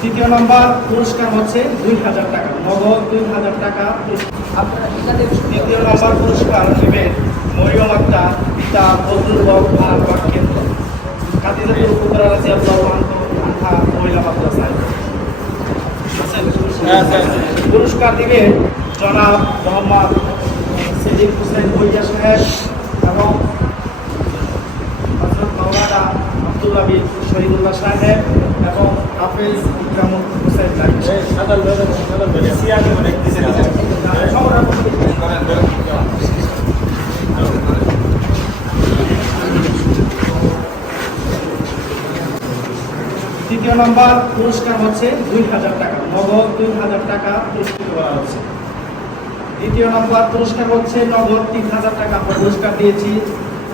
তৃতীয় নম্বর পুরস্কার হচ্ছে দুই হাজার টাকা নগদ দুই হাজার টাকা। তৃতীয় নম্বর পুরস্কার নেবেন মরিয়ম আক্তার পিতা বদরুল হক আর বাক্যেন্দ্র কাতিজাতুল কুবরা আনহু আনহা মহিলা মাদ্রাসায় পুরস্কার দিবেন জনাব মোহাম্মদ সেলিম হোসেন ভৈয়া সাহেব এবং হজরত মাওলানা আব্দুল হাবিব শহীদুল্লাহ সাহেব এবং হাফেজ তৃতীয় নম্বর পুরস্কার হচ্ছে দুই হাজার টাকা নগদ দুই হাজার টাকা পুরস্কৃত করা হচ্ছে। দ্বিতীয় নম্বর পুরস্কার হচ্ছে নগদ তিন হাজার টাকা আমরা পুরস্কার দিয়েছি।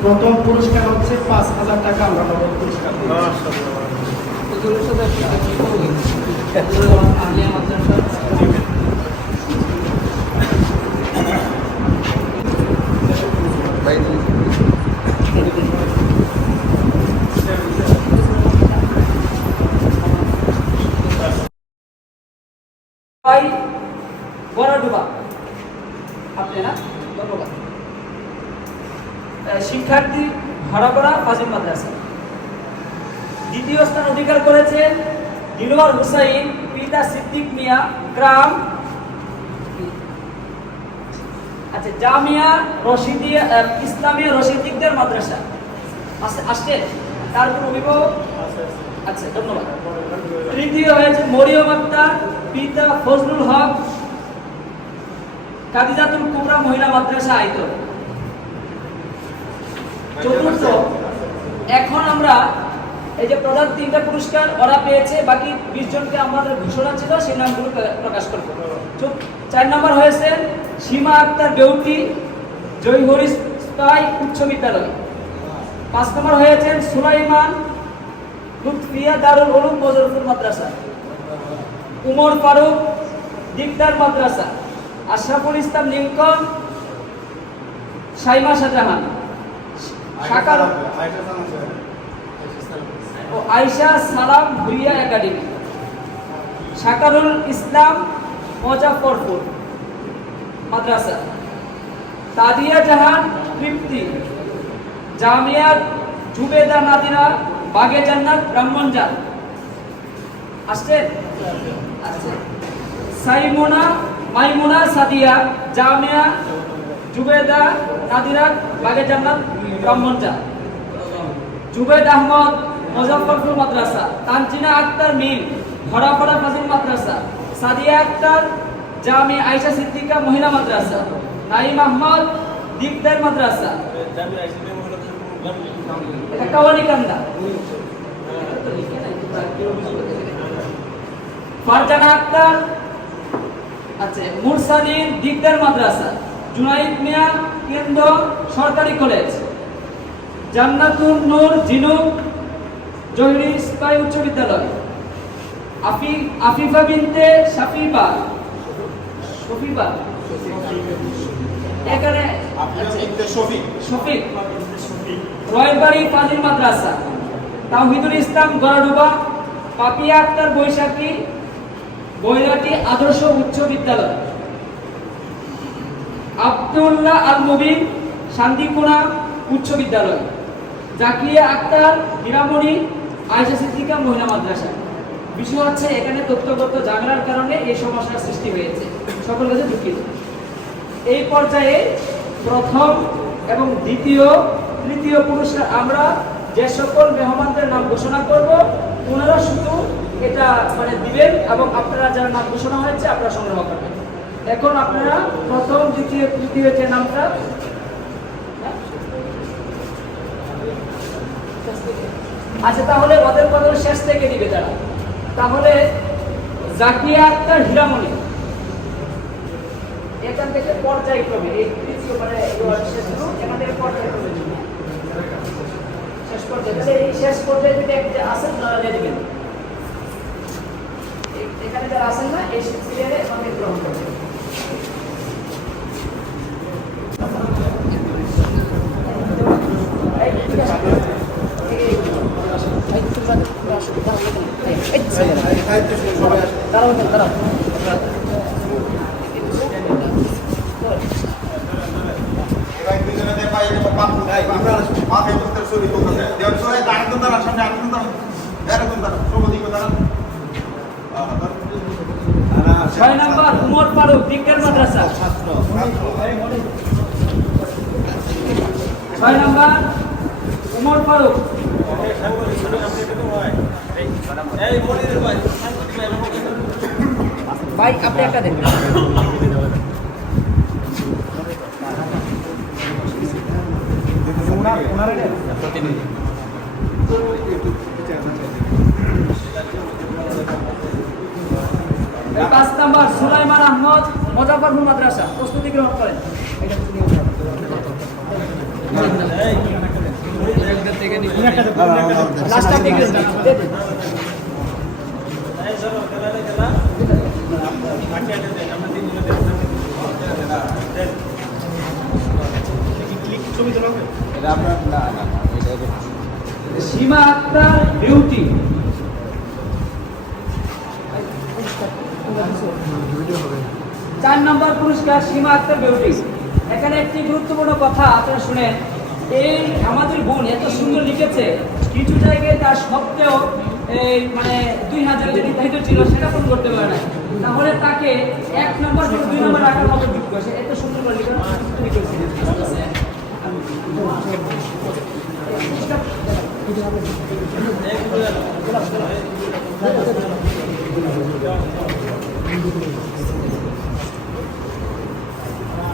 প্রথম পুরস্কার হচ্ছে পাঁচ হাজার টাকা আমরা নগদ পুরস্কার দিয়েছি। মাদ্রাসা বড়ডুবা না? ধন্যবাদ। শিক্ষার্থী ফাজিল মাদ্রাসা। দ্বিতীয় স্থান অধিকার করেছেন দিলওয়ার হুসাইন পিতা সিদ্দিক মিয়া, গ্রাম আচ্ছা জামিয়া রশিদিয়া ইসলামিয়া রশিদিকদের মাদ্রাসা। আসছে? আসছেন তার কোনো অভিভাবক? আচ্ছা ধন্যবাদ। তৃতীয় হয়েছে মরিয়ম আক্তার, পিতা ফজলুল হক, কাদিজাতুল কুবরা মহিলা মাদ্রাসা আইতল চতুর্থ, এখন আমরা এই যে প্রধান তিনটা পুরস্কার ওরা পেয়েছে, বাকি বিশ জনকে আমাদের ঘোষণা ছিল, সেই নামগুলো প্রকাশ করব। চার নম্বর হয়েছে সীমা আক্তার বেউটি, জয়হরি স্পাই উচ্চ বিদ্যালয়। পাঁচ নম্বর হয়েছেন সুলাইমান লুৎফিয়া দারুল উলুম বজরপুর মাদ্রাসা উমর ফারুক দিকদার মাদ্রাসা আশরাফুল ইসলাম লিঙ্কন সাইমা শাহজাহান সাকার ও আয়শা সালাম ভুইয়া একাডেমি। সাকারুল ইসলাম মজাফরপুর মাদ্রাসা। তাদিয়া জাহান তৃপ্তি। জামিয়া জুবেদা নাদিরা বাগে জান্নাত ব্রাহ্মণজান আসছেন আসছে? আসছে। সাইমোনা, মাইমুনা, সাদিয়া জামিয়া জুবেদা নাদিরা বাগে জান্নাত ব্রাহ্মণজান জুবেদ আহমদ, মুজফ্ফরপুর মাদ্রাসা। তানজিনা আক্তার মিম ভরাপাড়া ফাজিল মাদ্রাসা। সাদিয়া আক্তার, জামি আয়েশা সিদ্দিকা মহিলা মাদ্রাসা। নাইম আহমদ দিকদার মাদ্রাসা। এটা কাওয়ানি কান্দা ফারজানা আক্তার আচ্ছা মুরসালিন দিকদার মাদ্রাসা জুনাইদ মিয়া কেন্দ্র সরকারি কলেজ জান্নাতুন নূর জিনুক জহিরি স্পাই উচ্চ বিদ্যালয় আফি আফিফা বিনতে শাফিবা শফিবা এখানে শফিক। রয়বাড়ি ফাজিল মাদ্রাসা। তাওহিদুল ইসলাম গড়াডুবা পাপিয়া আক্তার বৈশাখী, বৈরাটি আদর্শ উচ্চ বিদ্যালয়। আব্দুল্লাহ আল মুবিন শান্তিকোনা উচ্চ বিদ্যালয়। জাকিয়া আক্তার, হীরামণি আয়সা সিদ্দিকা মহিলা মাদ্রাসা। বিষয় হচ্ছে, এখানে তথ্যগত ঝামেলার কারণে এই সমস্যার সৃষ্টি হয়েছে। সকল কাছে দুঃখিত। এই পর্যায়ে প্রথম এবং দ্বিতীয় তৃতীয় পুরস্কার আমরা যে সকল মেহমানদের নাম ঘোষণা করব, ওনারা শুধু এটা মানে দিবেন এবং আপনারা যার নাম ঘোষণা হয়েছে, আপনারা সংগ্রহ করবেন। এখন আপনারা প্রথম, দ্বিতীয়, তৃতীয় যে নামটা আচ্ছা তাহলে ওদের কথা শেষ থেকে দিবে তারা তাহলে জাকিয়া আক্তার হীরামণি। এখান থেকে পর্যায়ক্রমে, এই তৃতীয় মানে এখান থেকে পর্যায়ক্রমে দিবে। শেষ পর্যায়ে তাহলে এই শেষ পর্যায়ে যদি একটা আসেন তারা দিবেন এখানে যারা আসেন না এই সিরিয়ালে আমাদের গ্রহণ করবেন এই, ঠিক মাথায় তোদের শরীর করতেছে দেওয়ার সবাই দাঁড়ান দাঁড়ান সামনে আনন্দ দাঁড়ান এরকম দাঁড়ান সবদিকে দাঁড়ান ছয় নম্বর উমর ফারুক বিজ্ঞান মাদ্রাসা ছয় নম্বর উমর ফারুক ভাই আপনি একটা দেখবেন দেন পাঁচ নাম্বার সুলাইমান আহমদ মজাফরপুর মাদ্রাসা। প্রস্তুতি গ্রহণ করেন। দেন। ছবি তোলা হবে? সীমা আক্তার বিউটি। চার নম্বর পুরস্কার সীমা আক্তার বিউটি। এখানে একটি গুরুত্বপূর্ণ কথা আপনারা শুনেন। এই আমাদের বোন এত সুন্দর লিখেছে। কিছু জায়গায় তার সত্ত্বেও এই মানে দুই হাজার যে নির্ধারিত ছিল সেটা পূরণ করতে পারে না তাহলে তাকে এক নম্বর দুই নম্বর রাখার মতো যোগ্য সে এত সুন্দর করে লিখেছে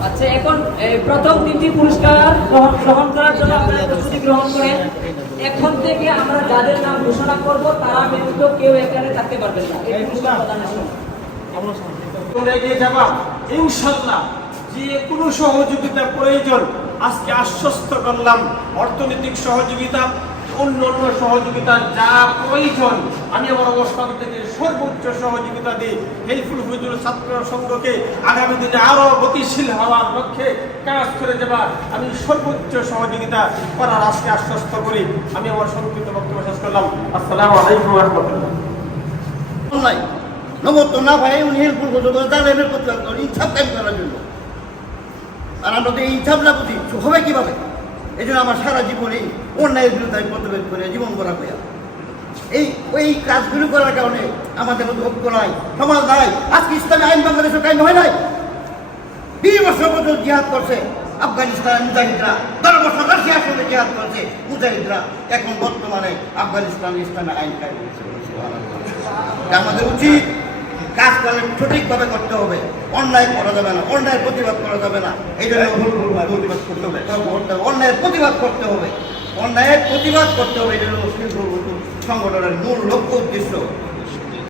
আচ্ছা এখন প্রথম তিনটি পুরস্কার গ্রহণ করার জন্য আপনারা প্রস্তুতি গ্রহণ করেন। এখন থেকে আমরা যাদের নাম ঘোষণা করব, তারা ব্যতীত কেউ এখানে থাকতে পারবেন না। এই পুরস্কার প্রদানের সময় তোমরা এগিয়ে যাবা। ইনশাল্লাহ যে কোনো সহযোগিতার প্রয়োজন আজকে আশ্বস্ত করলাম অর্থনৈতিক সহযোগিতা অন্য অন্য সহযোগিতা যা প্রয়োজন, আমি আমার অবস্থান থেকে সর্বোচ্চ সহযোগিতা দিই। হেল্পফুল হুজুর ছাত্র সংঘকে আগামী দিনে আরও গতিশীল হওয়ার লক্ষ্যে কাজ করে যাবা আমি সর্বোচ্চ সহযোগিতা করার আজকে আশ্বস্ত করি। আমি আমার সংক্ষিপ্ত বক্তব্য শেষ করলাম। আসসালামু আলাইকুম রহমতুল্লাহ। নগদ না ভাই, উনি করেন ইনসাফ করার জন্য। আর আমরা তো এই ইনসাফ বুঝি হবে কীভাবে? এই জন্য আমার সারা জীবনে অন্যায়ের বিরুদ্ধে আমি প্রতিবাদ করে জীবন করা হইয়া এই, ওই কাজগুলো করার কারণে আমাদের মধ্যে ঐক্য নাই, সমাজ নাই, আজকে ইসলামী আইন বাংলাদেশে কায়েম হয় নাই। বিশ বছর পর্যন্ত জিহাদ করছে আফগানিস্তানের মুজাহিদরা দশ বছর রাশিয়ার সঙ্গে জিহাদ করছে মুজাহিদরা। এখন বর্তমানে আফগানিস্তান ইসলামী আইন তা আমাদের উচিত। কাজ করলে সঠিকভাবে করতে হবে। অন্যায় করা যাবে না অন্যায়ের প্রতিবাদ করা যাবে না। এই জন্য প্রতিবাদ করতে হবে। অন্যায়ের প্রতিবাদ করতে হবে। অন্যায়ের প্রতিবাদ করতে হবে। এই জন্য মুসলিম সংগঠনের মূল লক্ষ্য উদ্দেশ্য